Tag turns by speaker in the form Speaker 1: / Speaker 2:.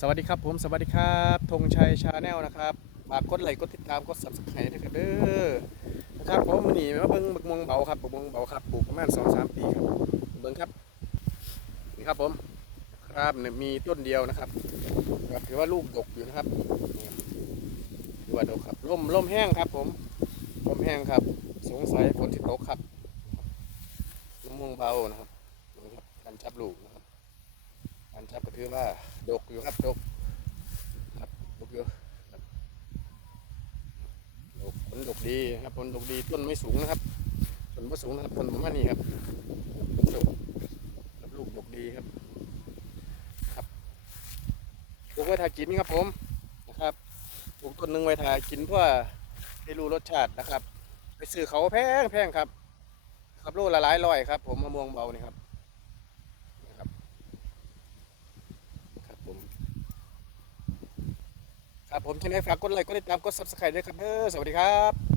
Speaker 1: สวัสดีครับผมสวัสดีครับธงชัยชาแนลนะครับฝากกดไลค์กดติดตามกด subscribe ด้วยครับเด้อนะครับผมมื้อนี้มาเบิ่งบักมวงเบาครับบักมวงเบาครับปลูกประมาณ2-3ปีครับเบิ่งครับนี่ครับผมครับเนี่ยมีต้นเดียวนะครับถือว่าลูกดกอยู่นะครับถือว่าดกครับลมลมแห้งครับผมลมแห้งครับ สงสัยฝนที่ตกครับมะม่วงเบานะครับนี่ครับการจับลูก นะครับการจับก็ถือว่าดกอยู่ครับดกครับดกอยู่ครับดกผลดกดีครับผลดกดีต้นไม่สูงนะครับต้นไม่สูงนะครับต้นประมาณนี้ครับดกครับลูกดกดีครับครับปลูกไว้ทากินครับผมนะครับปลูกต้นหนึ่งไว้ทากินเพื่อให้รู้รสชาตินะครับ ไปซื้อเขาแพงแพงครับ ครับโลละหลายร้อยครับ ผมมะม่วงเบานี่ครับ ครับผม ครับผมช่องได้ฝากกดไลค์กดติดตามกด subscribe ด้วยครับเด้อสวัสดีครับ